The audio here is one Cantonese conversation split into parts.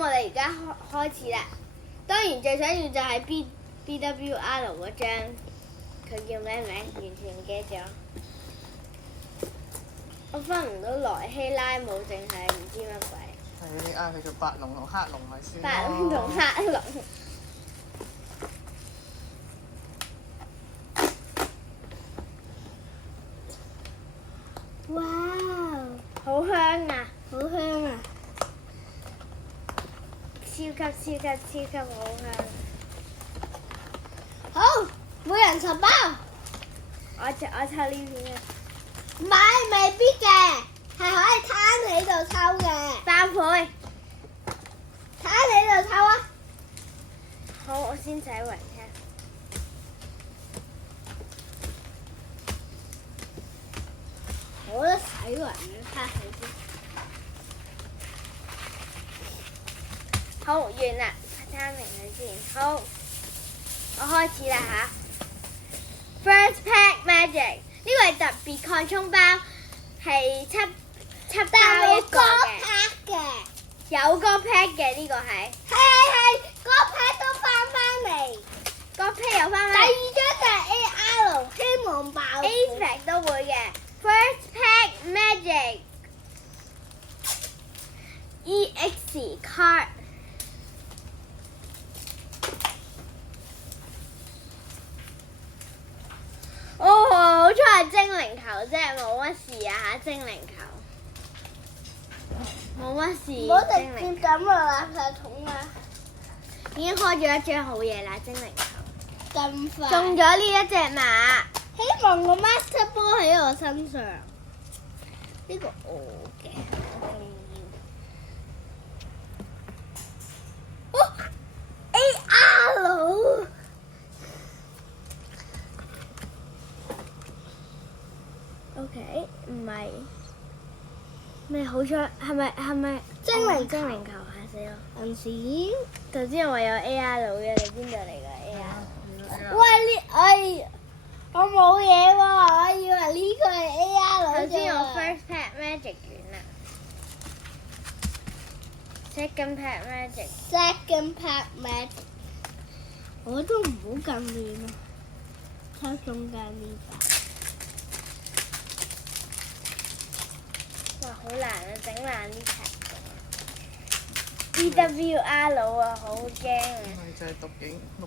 我哋而家開始啦。當然最想要就係 BWR 嗰張，佢叫咩名？完全唔記得咗。我分唔到萊希拉姆定係唔知乜鬼。係你嗌佢做白龍同黑龍咪算咯。白龍同黑龍。哇！好香啊！好香啊！超級好香！好，每人10包。我抽呢邊啊！唔係未必嘅，係可以攤喺度抽嘅。3倍。攤喺度抽啊！好，我先洗勻先。我都洗勻咗，攤起先。好，完啦，攤明佢先。好，我開始啦嚇。First pack magic， 呢個係特別擴充包，係七包一個嘅。有個 pack 嘅呢個係。係，個 pack 都翻嚟。個 pack 又翻嚟。第2張就係 AR， 希望爆。A pack 都會嘅。First pack magic EX card。哦，好彩係精靈球啫，冇乜事啊嚇，精靈球冇乜事。唔好直接抌落垃圾桶啊！已經開咗一張好嘢啦，精靈球。咁快。中咗呢一隻馬，希望個 Master Ball 喺我身上。呢個我嘅，我仲要。哦 ，AR。OK， 唔係咩好彩？係咪精靈球嚇死我！唔是，頭先我話有 AR 嘅，你邊度嚟㗎 AR？喂，我冇嘢喎，我以為呢個係 AR 啫。頭先我 first pack magic 完啦 ，second pack magic，我都唔好咁亂啊，抽中間呢把。哇！好難啊，整爛呢隻 BWR 啊，好驚啊！咪就係錄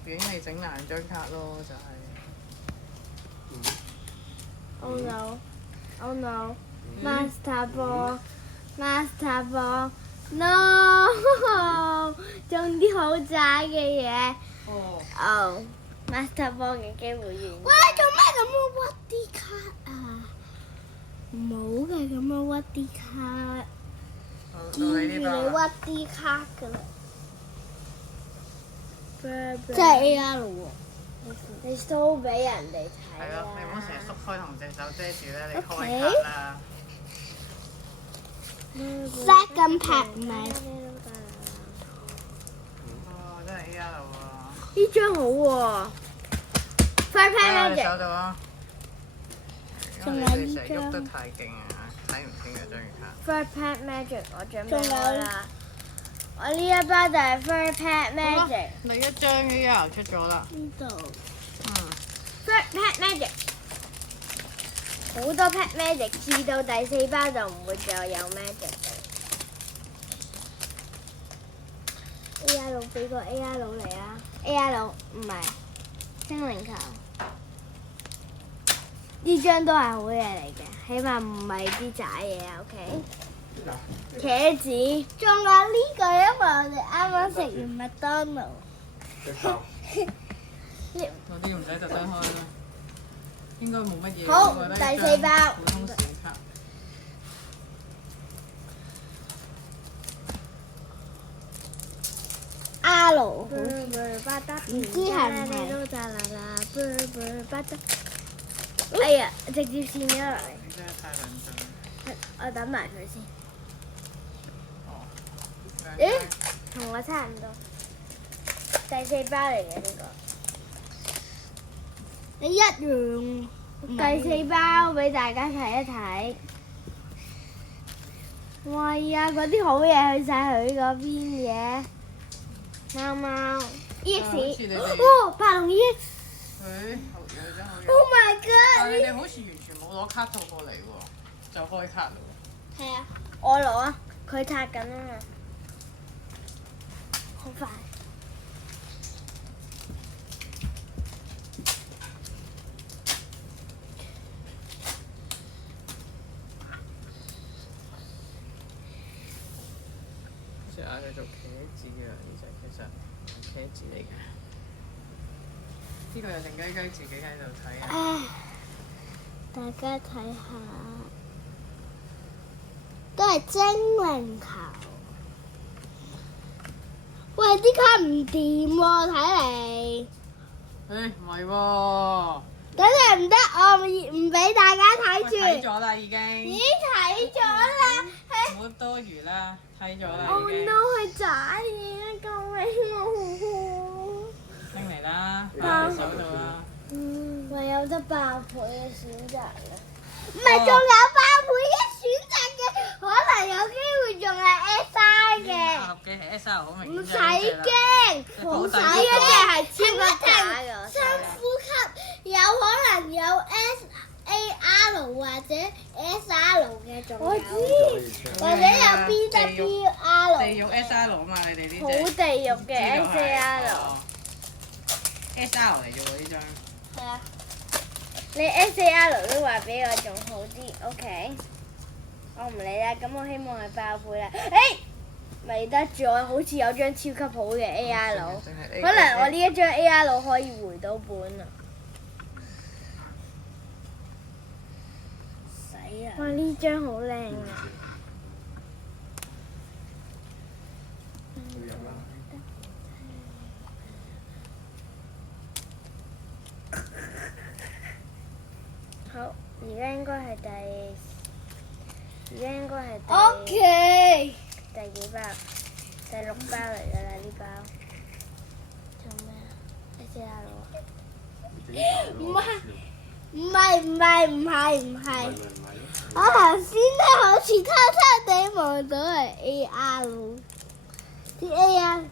影係整爛張卡咯，就係。Oh no！Oh no！Master Ball！No！ 中啲好渣嘅嘢。哦。Master Ball 嘅機會完。喂！做咩咁樣屈啲卡啊？冇嘅，咁樣屈啲卡，見住你屈啲卡㗎啦，即係 AR 喎。你 show 俾人哋睇啊！係咯，你唔好成日縮開同隻手遮住咧，你開卡啦。Second pack magic。哦，真係 AR 喎。呢張好喎。First pack magic。手度啊！仲有呢張。喐得太勁啊！睇唔清嗰張卡。First pack magic 我準備好啦。我呢一包就係 First pack magic。第一張 AR 出咗啦。呢度。First pack magic。好多 pack magic，至到第4包就唔會再有 magic 嘅。AR 俾個 AR 嚟啊 ！AR 唔係精靈球。呢張都係好嘢嚟嘅，起碼唔係啲渣嘢啊 ，OK？ 茄子，仲有呢個，因為我哋啱啱食完麥當勞。嗰啲唔使特登開啦，應該冇乜嘢。好，第4包。普通閃卡。R，唔知係唔係？哎呀，直接線咗落嚟。你真係太兩張。我等埋佢先。哦。咦？同我差唔多。第4包嚟嘅呢個。你一樣。第4包俾大家睇一睇。喂啊！嗰啲好嘢去晒佢嗰邊嘅。貓貓 EX，好似你哋哦，白龍 EX。好嘢真好嘢。 Oh my 但係你 god！哋好似完全冇攞卡套過嚟喎，就開卡嘞喎。係啊，我攞啊，佢拆緊啊嘛，好快。即係嗌佢做茄子嘅呢隻，其實係茄子嚟嘅。呢個有靜雞雞自己喺度睇啊！唉，大家睇下，都係精靈球。喂，啲卡唔掂喎，睇嚟。誒唔係喎，等陣唔得，我唔俾大家睇睇住。咗啦已已經，經睇咗啦，唔好多餘啦，睇咗啦 Oh 已經。 no！佢渣嘢啊！救命啊！拎嚟啦，擺喺手度啦。唯有得爆倍嘅選擇啦。唔係，仲有爆倍嘅選擇嘅，可能有機會仲係 SI 嘅。合嘅係 SR 好明顯。唔使驚，唔使嘅，即係超級假嘅。深呼吸，有可能有 SAR 或者 SR 嘅仲有。我知，或者有 BWR。地獄 SR 啊嘛，你哋呢隻。好地獄嘅 SAR。SR 嚟啫喎呢張。係啊，你 SAR 都話比我仲好啲，OK？我唔理啦，咁我希望係爆倍啦。誒，未得住，我好似有張超級好嘅 AR，可能我呢一張 AR 可以回到本啊！死啊！哇，呢張好靚啊！好，而家應該係OK。第幾包？第6包嚟㗎啦呢包。做咩啊？SAR 唔係。我頭先咧好似偷偷地望到係 AR。啲 AR。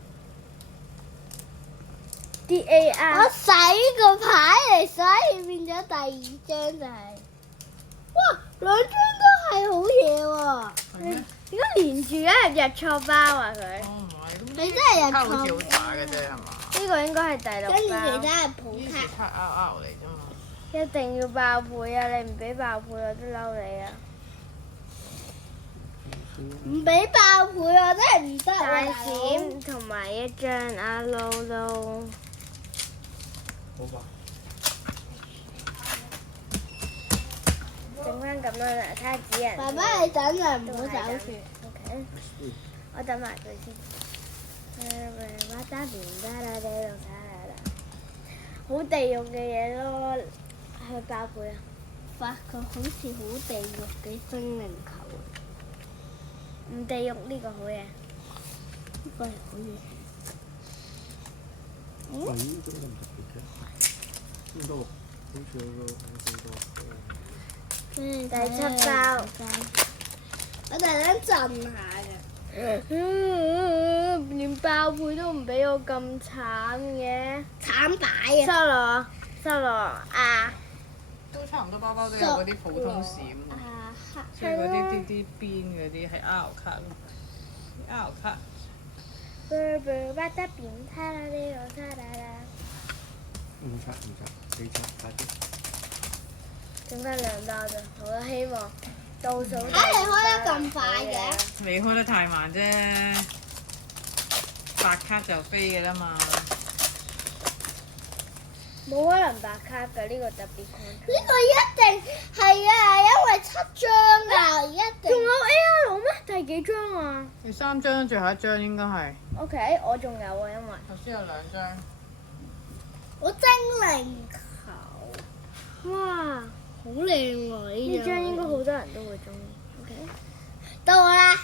我洗個牌嚟，所以變咗第2張就係。哇，2張都係好嘢喎！係咩？點解連住一日錯包啊佢？哦唔係，咁你真係日卡好似好錯。渣嘅啫係嘛？呢個應該係第6包。跟住其他係普呢卡。是卡 RR 嚟啫嘛。一定要爆倍啊！你唔俾爆倍我都嬲你啊！唔俾爆倍我真係唔得啊！大閃同埋一張阿露露。好吧。剩翻咁樣啦，睇下指人。爸爸，你等陣唔好走住。OK，我等埋佢先。好地獄嘅嘢咯，係咪爆倍啊？發覺好似好地獄嘅精靈球。唔地獄呢個好嘢。呢個係好嘢。呢種咁特別嘅，應該好似有個第7包。我突然間震下嘅。連爆倍都唔俾我咁慘嘅。慘擺啊！收落啊！都差唔多包包都有嗰啲普通閃，即係嗰啲邊嗰啲係 R 卡咯，R 卡。唔錯，幾錯，快啲。剩翻2包咋，我都希望倒數。你開得咁快嘅？你開得太慢啫，白卡就飛嘅啦嘛。冇可能白卡㗎，呢個特別款。呢個一定係啊，因為7張啊，一定。仲有 AR 咩？第幾張啊？第3張，最後1張應該係。OK，我仲有啊，因為。頭先有2張。我精靈球。哇！好靚喎！呢張應該好多人都會中意。OK，到我啦，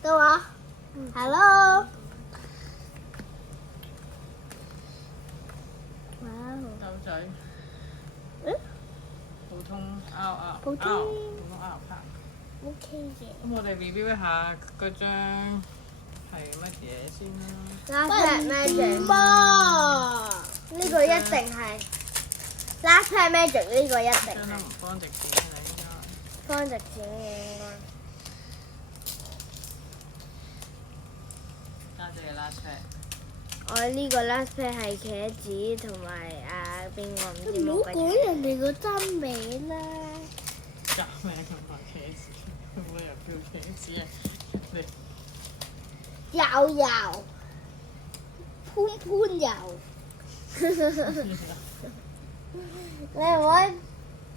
到我。Hello。哇！豆仔。嗯？普通 R 普通 R 卡。OK 嘅。咁我哋 review 一下嗰張係乜嘢先啦。 Last Pet Magic 呢個一定係 Last Pet Magic 呢個一定係張都唔方值錢啊，應該。方值錢嘅應該。家姐嘅 last pet。我呢個 Last Pet 係茄子同埋邊個唔知唔好乜鬼。講人哋個真名啦。夾咩咁話茄子？冇人叫茄子啊！你柔柔，潘潘柔。你唔可以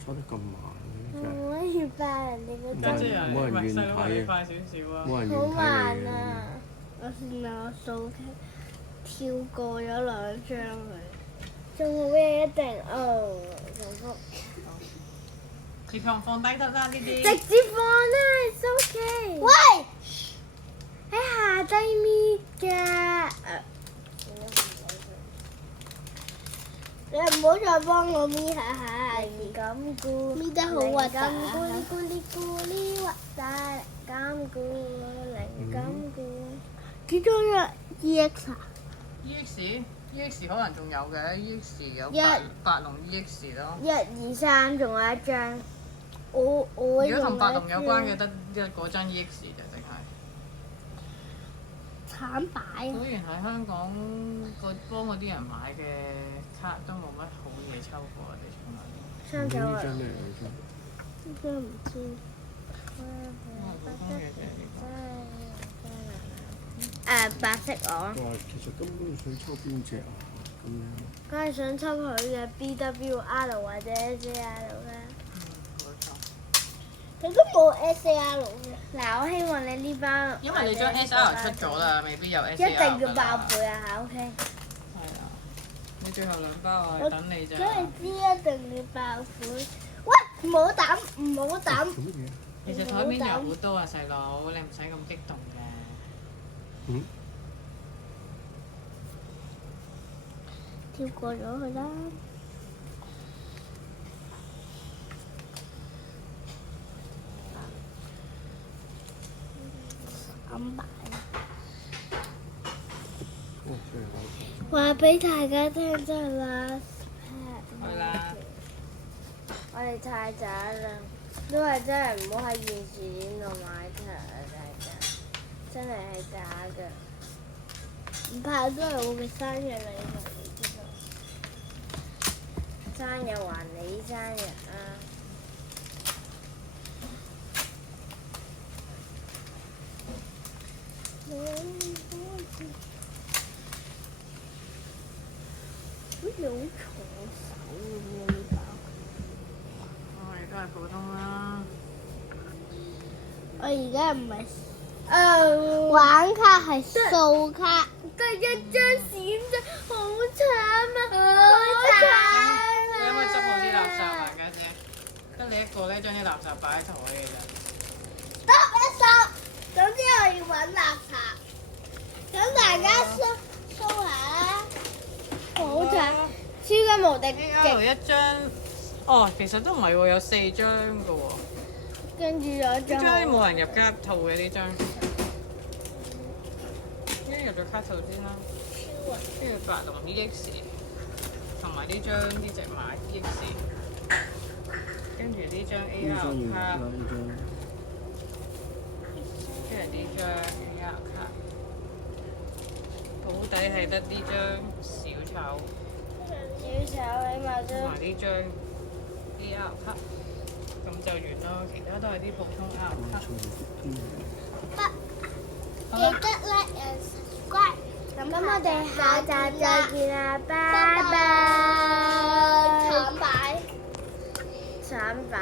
抽得咁慢嘅真係，唔可以扮人哋個真家姐又冇人願唔係細佬話你睇啊快少少啊！冇人願好慢睇你啊！我算啦，我數跳過咗2張佢。仲會一定哦，重複。直放低得啦呢啲。直接放啦，it's OK。喂，喺下低搣㗎。你唔好再幫我搣下下靈感菇，搣得好核突啊靈感菇哩咕哩核突，感菇靈感菇。幾多日 EX 啊？ EX 可能仲有嘅，EX 有一白龍 EX 咯。 1、2、3，仲有一張。我如果同白龍有關嘅，得嗰張 EX 就淨係。慘擺啊！果然喺香港幫嗰啲人買嘅卡都冇乜好嘢抽過，我哋從來都。雙手啊！呢張咩嚟㗎？呢張唔知。都係普通嘅啫，呢個。白色我，哇，其實根本想抽邊隻啊？咁樣梗係想抽佢嘅 BWR 或者 SAR 啦。冇錯。佢都冇 SAR 嘅。嗱，我希望你呢包，因為你張 SR 出咗啦，未必有 SR 一定要㗎爆啦倍啊嚇！OK。係啊，你最後2包啊，我等你咋。梗係知一定要爆款。喂，唔好抌，唔好抌。做乜嘢？其實台面有好多啊，細佬，你唔使咁激動嘅。嗯？跳過咗佢啦。咁擺。哦，真係好睇。話俾大家聽真係 last pet。係啦。我哋太渣啦，都係真係唔好喺電視店度買卡啊！大家真係假嘅。唔怕都係我嘅生日禮物嚟啫嘛。生日還你生日啊！好似好重手咁樣呢包。我哋都係普通啦。我而家唔係玩卡，係掃卡。得一張閃啫，好慘啊！你可唔可以執好啲垃圾啊，家姐？得你一個咧，將啲垃圾擺喺台嘅咋。得一掃，總之我要揾垃圾。咁大家掃下啦。好慘，超級無敵 AR 極，一張，哦，其實都唔係喎，有4張嘅喎。跟住有一呢張張冇人入卡套嘅呢張。先入咗卡套先啦。跟住白龍 EX，同埋呢張呢隻馬 EX，跟住呢張呢 AR 張要卡，啦，呢張。跟住呢張 AR 卡，保底係得呢張小丑，小丑，起碼同都埋呢張 AR 卡，咁就完咯。其他都係啲普通 AR 卡。好啦，記得 like and subscribe。咁我哋下集再見啦，拜拜。慘擺。慘擺。